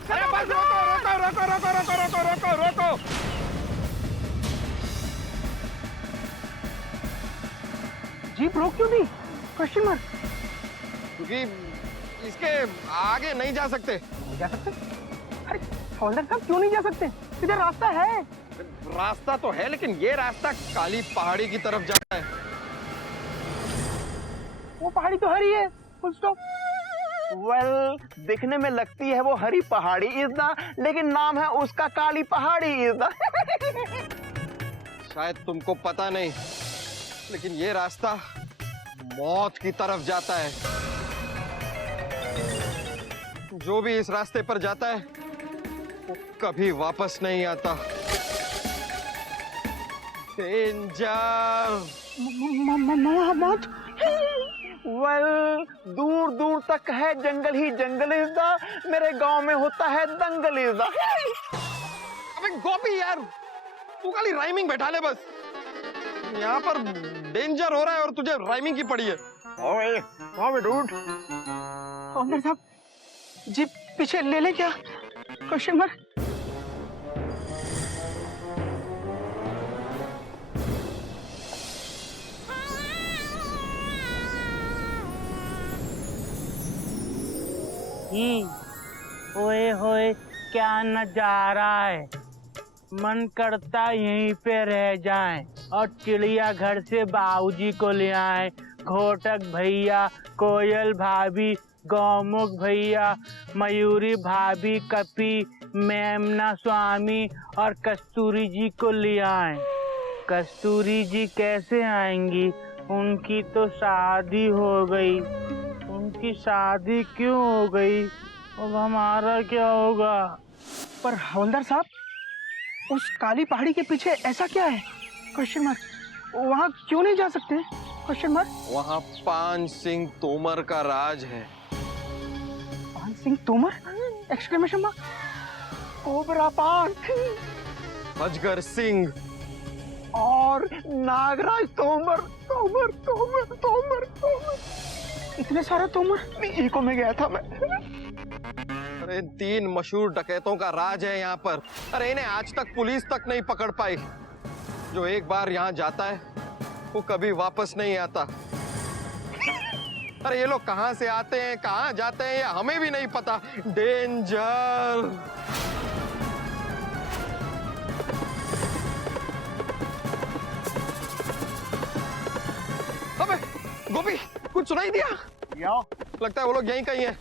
अरे बस रोको। जीप रोक क्यों दी? Question mark. क्योंकि इसके आगे नहीं जा सकते। नहीं जा सकते? अरे हवलदार साहब, क्यों नहीं जा सकते? इधर रास्ता है। रास्ता तो है, लेकिन ये रास्ता काली पहाड़ी की तरफ जाता है। वो पहाड़ी तो हरी है। Full stop. वेल, दिखने में लगती है वो हरी पहाड़ी इज़दा, लेकिन नाम है उसका काली पहाड़ी इज़दा। शायद तुमको पता नहीं, लेकिन ये रास्ता मौत की तरफ जाता है। जो भी इस रास्ते पर जाता है वो कभी वापस नहीं आता। डेंजर। मौत। वेल, दूर दूर तक है जंगल ही जंगल इज़दा। मेरे गांव में होता है दंगल इज़दा। अबे गोपी यार, तू खाली राइमिंग बैठा ले बस। यहाँ पर डेंजर हो रहा है और तुझे राइमिंग की पड़ी है। ओए, डूड। हवलदार साहब, जीप पीछे ले ले क्या? Question mark. ओए होए, क्या नजारा है। मन करता यहीं पे रह जाएं और चिड़ियाघर से बाबूजी को ले आए। घोटक भैया, कोयल भाभी, गौमुख भैया, मयूरी भाभी, कपी, मेमना स्वामी और कस्तूरी जी को ले आए। कस्तूरी जी कैसे आएंगी? उनकी तो शादी हो गई। उनकी शादी क्यों हो गई? अब हमारा क्या होगा? पर हवलदार साहब, उस काली पहाड़ी के पीछे ऐसा क्या है? Question mark. वहाँ क्यों नहीं जा सकते? Question mark. वहाँ पान सिंह तोमर का राज है। पान Singh Tomar? Exclamation mark. Cobra पान। अजगर सिंह और नागराज तोमर। इतने सारे तोमर। इको में गया था मैं। अरे 3 मशहूर डकैतों का राज है यहाँ पर। अरे इन्हें आज तक पुलिस तक नहीं पकड़ पाई। जो एक बार यहाँ जाता है वो कभी वापस नहीं आता। अरे ये लोग कहाँ से आते हैं, कहाँ जाते हैं, ये हमें भी नहीं पता। डेंजर। अबे गोपी, कुछ सुनाई दिया? लगता है वो लोग यहीं कहीं हैं।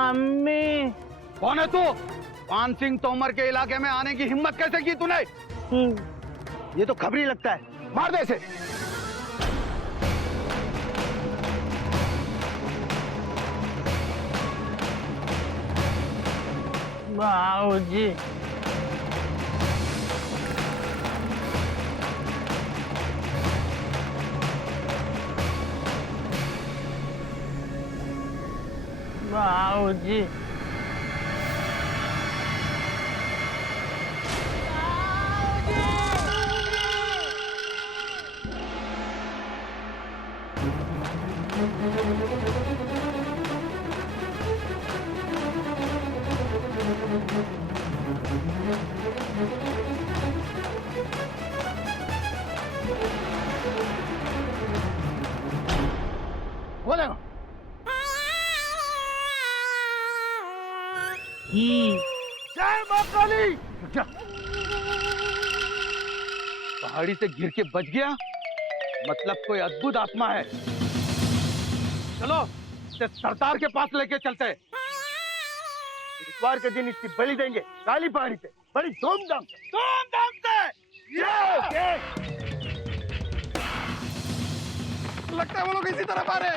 मम्मी। कौन है तू? पान सिंह तोमर के इलाके में आने की हिम्मत कैसे की तूने? ये तो खबरी लगता है, मार दे इसे। बाबूजी। बाबूजी। वो देखो। जय मां काली। पहाड़ी से गिर के बच गया, मतलब कोई अद्भुत आत्मा है। चलो इसे सरदार के पास लेके चलते हैं। इतवार के दिन इसकी बलि देंगे काली पहाड़ी पे, बड़ी धूमधाम से। लगता है वो लोग इसी तरफ आ रहे हैं।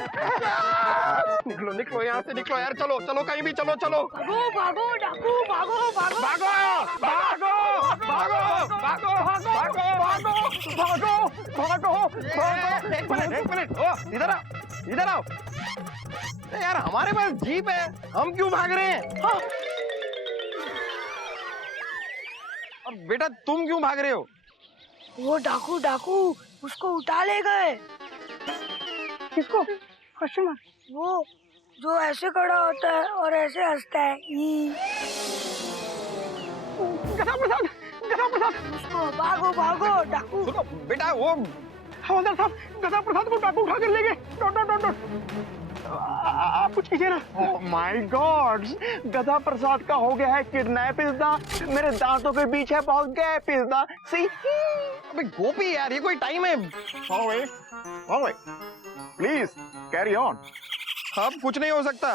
निकलो निकलो यहाँ से, निकलो यार, चलो चलो कहीं भी, चलो चलो। भागो भागो डाकू, भागो भागो भागो भागो भागो भागो भागो भागो भागो भागो। एक मिनट ओ इधर आओ, इधर आओ। यार हमारे पास जीप है, हम क्यों भाग रहे हैं? हाँ। और बेटा तुम क्यों भाग रहे हो? वो डाकू डाकू उसको उठा ले गए। किसको? Question mark. वो जो ऐसे खड़ा होता है और ऐसे हंसता है। गधा प्रसाद, गधा प्रसाद। उसको भागो भागो डाकू। सुनो बेटा, वो हवलदार साहब गधा प्रसाद को डाकू उठा कर ले गए। Dot dot dot dot. आप कुछ कीजिए ना। ओह माय गॉड, गधा प्रसाद का हो गया है किडनैप। मेरे दांतों के बीच है बहुत गैप। सी अबे गोपी यार, ये कोई टाइम है? Please carry on. अब कुछ नहीं हो सकता।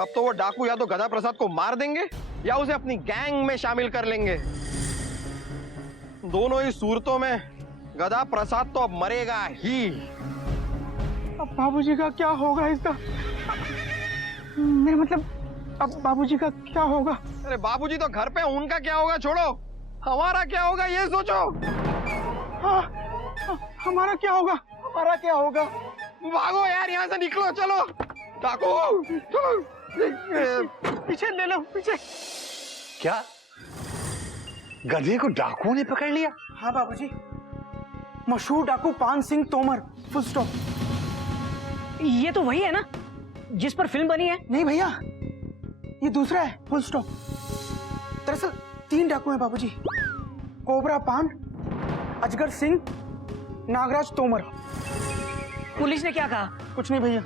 अब तो वो डाकू या तो गधा प्रसाद को मार देंगे या उसे अपनी गैंग में शामिल कर लेंगे। दोनों ही सूरतों में गधा प्रसाद तो अब मरेगा ही। अब बाबूजी का क्या होगा इसका? मेरा मतलब अब बाबूजी का क्या होगा? अरे बाबूजी तो घर पे, उनका क्या होगा छोड़ो, हमारा क्या होगा ये सोचो। हाँ, हमारा क्या होगा? हमारा क्या होगा? भागो यार, यहाँ से निकलो, चलो डाकू चलो। पीछे ले लो, पीछे। क्या गधे को डाकुओं ने पकड़ लिया? हाँ बाबूजी, मशहूर डाकू पान सिंह तोमर। Full stop. ये तो वही है ना जिस पर फिल्म बनी है? नहीं भैया, ये दूसरा है। Full stop. दरअसल 3 डाकू हैं बाबूजी। कोबरा पान, अजगर सिंह, नागराज तोमर। पुलिस ने क्या कहा? कुछ नहीं भैया,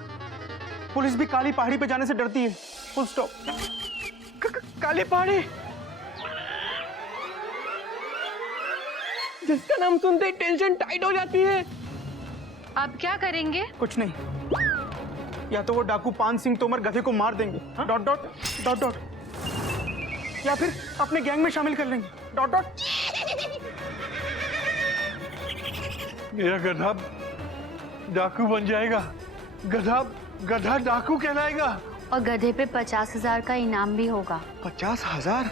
पुलिस भी काली पहाड़ी पे जाने से डरती है। Full stop. काली पहाड़ी, जिसका नाम सुनते ही टेंशन टाइट हो जाती है। अब क्या करेंगे? कुछ नहीं, या तो वो डाकू पान सिंह तोमर गधे को मार देंगे, डॉट डॉट डॉट डॉट, या फिर अपने गैंग में शामिल कर लेंगे, डॉट डॉट। मेरा गधा डाकू बन जाएगा। गधा गधा डाकू कहलाएगा। और गधे पे 50,000 का इनाम भी होगा। 50,000?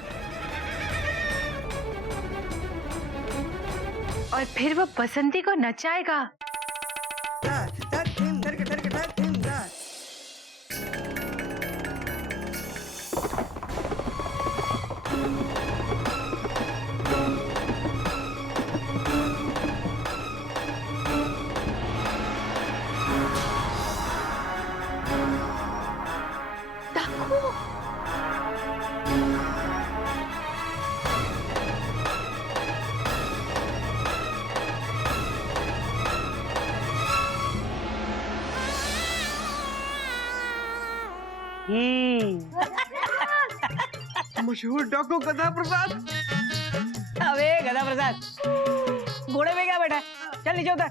और फिर वो बसंती को नचाएगा। मशहूर डाकू गधा प्रसाद। अबे गधा प्रसाद, घोड़े में क्या बैठा है? चल नीचे उतर।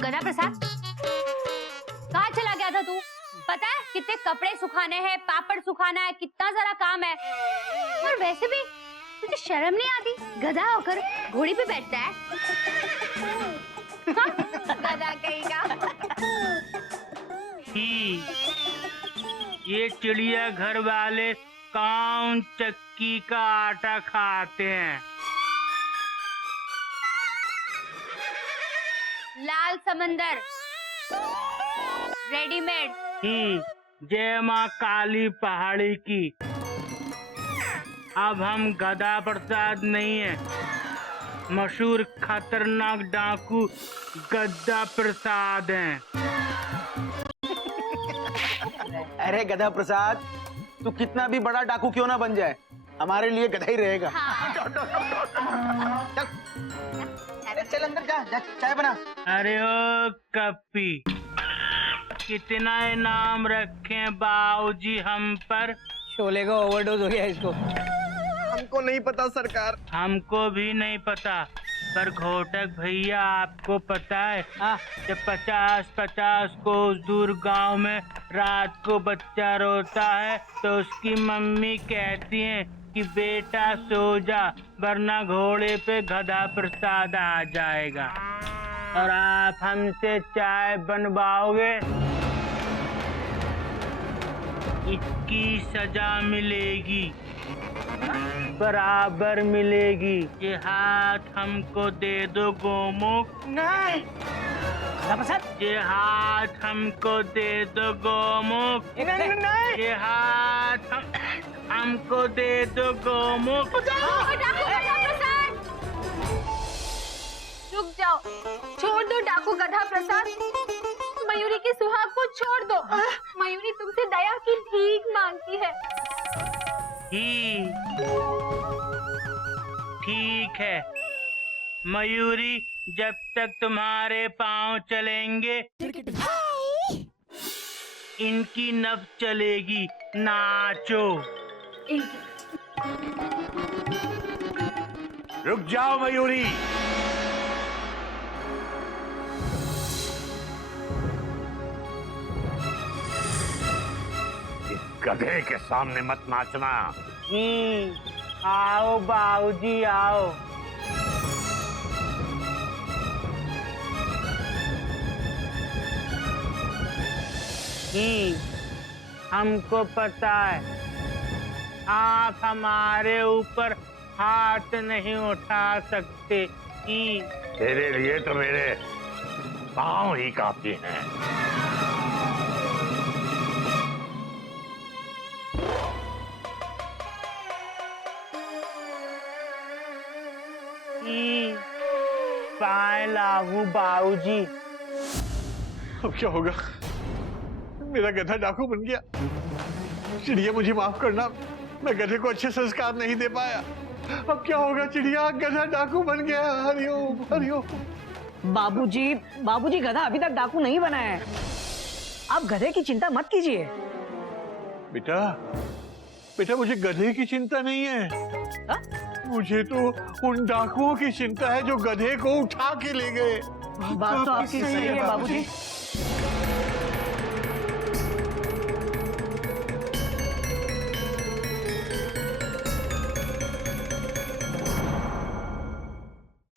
गधा प्रसाद, कहाँ चला गया था तू? पता है कितने कपड़े सुखाने हैं, पापड़ सुखाना है, कितना सारा काम है। और वैसे भी तुझे शर्म नहीं आती? गधा होकर घोड़ी पे बैठता है। हाँ? गधा कहेगा। ये चिड़िया घर वाले कौन चक्की का आटा खाते हैं? लाल समंदर रेडीमेड। जय माँ काली पहाड़ी की। अब हम गधा प्रसाद नहीं है, मशहूर खतरनाक डाकू गधा प्रसाद हैं। अरे गधा प्रसाद, तू कितना भी बड़ा डाकू क्यों ना बन जाए, हमारे लिए गधा ही रहेगा। चल अंदर जा, चाय बना। अरे ओ कप्पी, कितना इनाम रखे बाबूजी हम पर? शोले का ओवरडोज हो गया इसको। हमको नहीं पता सरकार। हमको भी नहीं पता, पर घोटक भैया आपको पता है कि 50-50 कोस दूर गांव में रात को बच्चा रोता है तो उसकी मम्मी कहती है कि बेटा सो जा, वरना घोड़े पे गधा प्रसाद आ जाएगा। और आप हमसे चाय बनवाओगे, इसकी सजा मिलेगी, बराबर मिलेगी। ये हाथ हमको दे दो गोमुख। नहीं ये हाथ हमको दे दो गोमुख। नहीं। ये हाथ हमको दे दो गोमुख। रुक जाओ, छोड़ दो डाकू गधा प्रसाद, मयूरी की सुहाग को छोड़ दो। मयूरी तुमसे दया की भीख मांगती है। ठीक है मयूरी, जब तक तुम्हारे पांव चलेंगे इनकी नब्ज चलेगी। नाचो। रुक जाओ मयूरी। इस गधे के सामने मत नाचना। आओ बाबूजी आओ। हमको पता है आप हमारे ऊपर हाथ नहीं उठा सकते। तेरे लिए तो मेरे पांव ही काफी हैं। पाए लागू बाबूजी। अब क्या होगा? मेरा गधा डाकू बन गया। चिड़िया मुझे माफ करना, मैं गधे को अच्छे संस्कार नहीं दे पाया। अब क्या होगा? चिड़िया गधा डाकू बन गया। हरिओम हरिओम। बाबूजी गधा अभी तक डाकू नहीं बना है, आप गधे की चिंता मत कीजिए। बेटा मुझे गधे की चिंता नहीं है। मुझे तो उन डाकुओं की चिंता है जो गधे को उठा के ले गए। बात तो आपकी सही है बाबूजी।